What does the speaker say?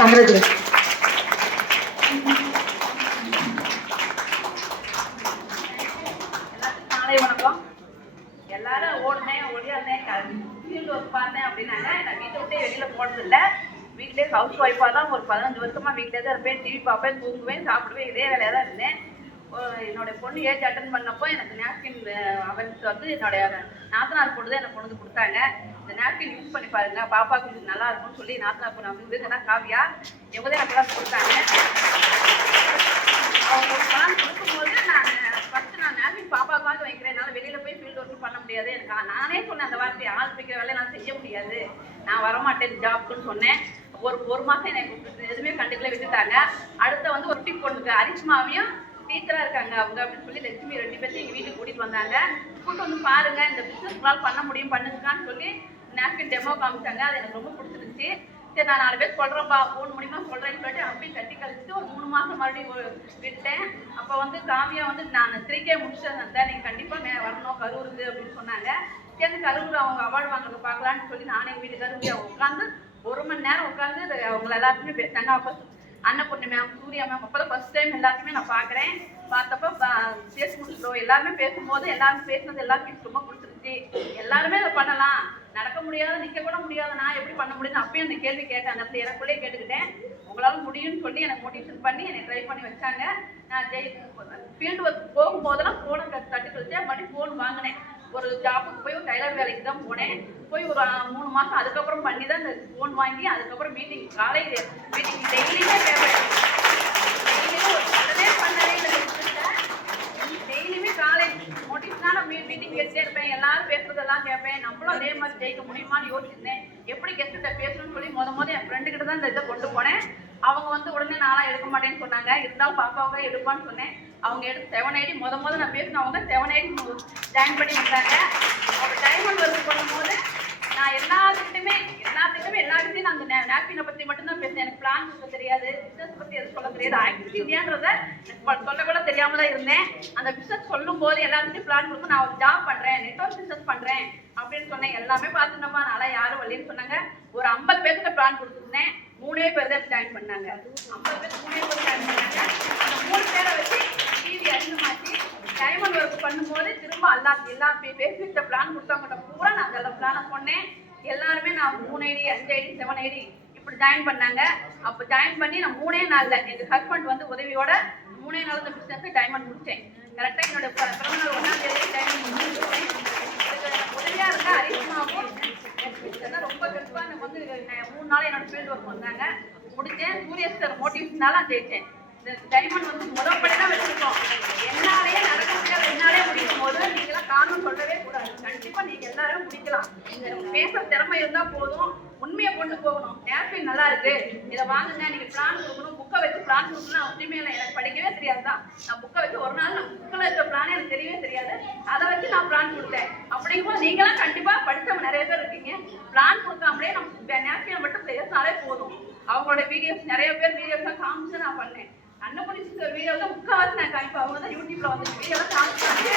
Congratulation. மாலை வணக்கம். எல்லாரும் ஓடினேன் ஒடியாந்தேன் ஃபீல்டு ஒர்க் பார்த்தேன் அப்படின்னாங்க. நான் வீட்டை விட்டே வெளியில போனது இல்லை. வீட்டிலே ஹவுஸ் ஒய்ஃபாக தான் ஒரு 15 வருஷமா வீட்டிலே தான் இருப்பேன். டிவி பார்ப்பேன், தூங்குவேன், சாப்பிடுவேன். இதே வேலையாக தான் இருந்தேன். என்னோட பொண்ணு ஏஜ் அட்டன் பண்ணப்போ எனக்கு நேப்கின் அவன்ஸ் வந்து என்னுடைய நாத்தனார் பொண்ணு தான் எனக்கு கொண்டு வந்து கொடுத்தாங்க. இந்த நேப்கின் யூஸ் பண்ணி பாருங்க, பாப்பாவுக்கு நல்லா இருக்கும்னு சொல்லி நாத்தனார் பொண்ணு அவங்க காவியா இவங்க தான் எனக்கு கொடுத்தாங்க. அவங்க பிளான் கொடுக்கும்போது நான் ஃபர்ஸ்ட் நான் நேப்கின் பாப்பாவுக்காக வைக்கிறேன். என்னால் வெளியில் போய் ஃபீல்டு ஒர்க் பண்ண முடியாது. எனக்கு நானே சொன்னேன் அந்த வார்த்தையை, ஆள் பிடிக்கிற வேலையை நான் செய்ய முடியாது, நான் வரமாட்டேன் ஜாப்னு சொன்னேன். ஒரு மாதம் எனக்கு எதுவுமே கண்டுக்கல விட்டுட்டாங்க. அடுத்த வந்து ஒரு டிப் பொண்ணுக்கு அரிஷ்மாவையும் டீச்சராக இருக்காங்க அவங்க அப்படின்னு சொல்லி லட்சுமி 2 பேர்த்தையும் எங்கள் வீட்டுக்கு கூட்டிகிட்டு வந்தாங்க. கூப்பிட்டு வந்து பாருங்கள், இந்த பிஸ்னஸ்லாம் பண்ண முடியும் பண்ணுங்கன்னு சொல்லி நேப்கின் டெமோ காமிச்சாங்க. அது எனக்கு ரொம்ப பிடிச்சிருந்துச்சு. சரி நான் 4 பேர் சொல்கிறேன்ப்பா, ஃபோன் மூலியமாக சொல்கிறேன்னு சொல்லிட்டு அப்படியே கட்டி கழிச்சிட்டு ஒரு 3 மாதம் மறுபடியும் விட்டேன். அப்போ வந்து காவியா வந்து நான் 3K முடிச்சிட்டேன், நீங்கள் கண்டிப்பாக வரணும் கரூருக்கு அப்படின்னு சொன்னாங்க. சரி கரூர் அவங்க அவார்டு வாங்குறது பார்க்கலான்னு சொல்லி நானே எங்கள் வீட்டுக்காரர் அவங்க உட்காந்து 1 மணி நேரம் உட்காந்து அவங்கள எல்லாத்துக்குமே பேசினாங்க. அப்போ அன்னபூர்ணி மேம், சூர்யா மேம், அப்போ தான் ஃபர்ஸ்ட் டைம் எல்லாத்தையுமே நான் பார்க்குறேன். பார்த்தப்போ பேசி முடிச்சிட்டோம். எல்லாருமே பேசும்போது எல்லாரும் பேசுனது எல்லாருமே ரொம்ப பிடிச்சிருச்சு. எல்லாருமே அதை பண்ணலாம், நடக்க முடியாத நிற்க கூட முடியாத நான் எப்படி பண்ண முடியும்னு அப்பயும் அந்த கேள்வி கேட்டேன். அந்த இடத்துல எனக்குள்ளே கேட்டுக்கிட்டேன். உங்களால் முடியும்னு சொல்லி எனக்கு மோட்டிவேஷன் பண்ணி என்னை ட்ரை பண்ணி வச்சாங்க. நான் ஃபீல்டு ஒர்க் போகும்போதெல்லாம் ஃபோனை தட்டு கழிச்சேன். மறுபடியும் ஃபோன் வாங்கினேன். ஒரு ஜாப்புக்கு போய் ஒரு டைலர் வேலைக்கு தான் போனேன். போய் ஒரு 3 மாதம் அதுக்கப்புறம் பண்ணி தான் இந்த ஃபோன் வாங்கி அதுக்கப்புறம் மீட்டிங் காலேஜ் மீட்டிங் டெய்லியுமே பண்ணவே இல்லை. டெய்லியுமே காலேஜ் மோட்டிவேஷனான மீட்டிங் கேட்டுட்டே இருப்பேன். எல்லாரும் பேசுறதெல்லாம் கேட்பேன். நம்மளும் அதே மாதிரி ஜெயிக்க முடியுமான்னு யோசிச்சிருந்தேன். எப்படி கெஸ்ட்டு பேசணும்னு சொல்லி முத என் ஃப்ரெண்டு கிட்ட தான் இந்த இதை கொண்டு போனேன். அவங்க வந்து உடனே நான்லாம் எடுக்க மாட்டேன்னு சொன்னாங்க. இருந்தாலும் பாப்பாவுக்கு எடுப்பான்னு சொன்னேன். அவங்க எடுத்து 780 முத நான் பேசினவங்க 780 ஜாயின் பண்ணி வந்தாங்க. அவங்க டைமண்ட் ஒர்க் பண்ணும்போது நான் எல்லாத்துக்கிட்டையுமே எல்லாத்தையும் நான் அந்த நேப்கினை பற்றி மட்டும்தான் பேசுனேன். எனக்கு பிளான் சொல்ல தெரியாது, பிஸ்னஸ் பற்றி எது சொல்ல தெரியாது, ஆக்டிவிட்டி இல்லையான்றதை சொல்ல கூட தெரியாமல் தான் இருந்தேன். அந்த பிஸ்னஸ் சொல்லும் போது எல்லாத்துக்கும் பிளான் கொடுத்து நான் ஒரு ஜாப் பண்ணுறேன், நெட்வொர்க் பிஸ்னஸ் பண்ணுறேன் அப்படின்னு சொன்னேன். எல்லாமே பார்த்துட்டோம்ப்பா, நல்லா யாரும் வரலன்னு சொன்னாங்க. ஒரு 50 பேருக்கு பிளான் கொடுத்துருந்தேன். 3 பேர் தான் ஜாயின் பண்ணாங்க. 50 பேர் 3 பேர் ஜாயின் பண்ணாங்க. அந்த 3 பேரை வச்சு டிவி அதிகமாச்சு. டைமண்ட் ஒர்க் பண்ணும்போது திரும்ப எல்லா பேசிட்ட பிளான் கொடுத்தவங்கிட்ட பூரா நான் அந்த பிளானை சொன்னேன். எல்லாருமே நான் 3 ஐடி 5 ஐடி 7 ஐடி இப்படி ஜாயின் பண்ணாங்க. அப்போ ஜாயின் பண்ணி நான் 3 நாளில் எங்கள் ஹஸ்பண்ட் வந்து உதவியோட 3 நாள் இந்த பிஸ்னஸை டைமண்ட் முடித்தேன். கரெக்டாக என்னோட பிறந்தநாள் 1ஆம் தேதி டைமண்ட் முடிச்சுட்டேன். எனக்கு உதவியாக இருந்தால் அரிஷ்மாவும் ரொம்ப கஷ்டமாக எனக்கு வந்து 3 நாள் என்னோட ஃபீல்டு ஒர்க் வந்தாங்க. முடித்தேன். சூரியஸ்டர் மோட்டிவேஷனால ஜெயித்தேன். இந்த டைமண்ட் வந்து முதற்படி தான் வச்சுருக்கோம். என்னாலேயே நடக்க முடியாது, என்னாலே முடிக்கும் போது நீங்களாம் காரணம் சொல்லவே கூடாது. கண்டிப்பாக நீங்கள் எல்லாரும் முடிக்கலாம். பேச திறமை இருந்தால் போதும், உண்மையை கொண்டு போகணும். நேப்கின் நல்லா இருக்கு, இதை வாங்குங்க, நீங்கள் பிளான் கொடுக்கணும். புக்கை வச்சு பிளான் கொடுக்கணும் அவசியமே இல்லை. எனக்கு படிக்கவே தெரியாது தான். நான் புக்கை வச்சு ஒரு நாள் நான் புக்கில் இருக்க பிளானே எனக்கு தெரியவே தெரியாது. அதை வச்சு நான் பிளான் கொடுத்தேன். அப்படிங்கும்போது நீங்களாம் கண்டிப்பாக படித்தவங்க நிறைய பேர் இருக்கீங்க. பிளான் கொடுக்காமலே நம்ம நேப்கினை மட்டும் பேசினாலே போதும். அவங்களோட வீடியோஸ் நிறைய பேர் வீடியோஸ் காமிச்சு நான் பண்ணேன். அன்னபூர்ணி சிஸ்டர் வீடியோ தான் முக்கால்வாசி நான் காமிப்பேன். அவங்க தான் யூடியூப்ல வந்து வீடியோலாம் காமிச்சாங்க.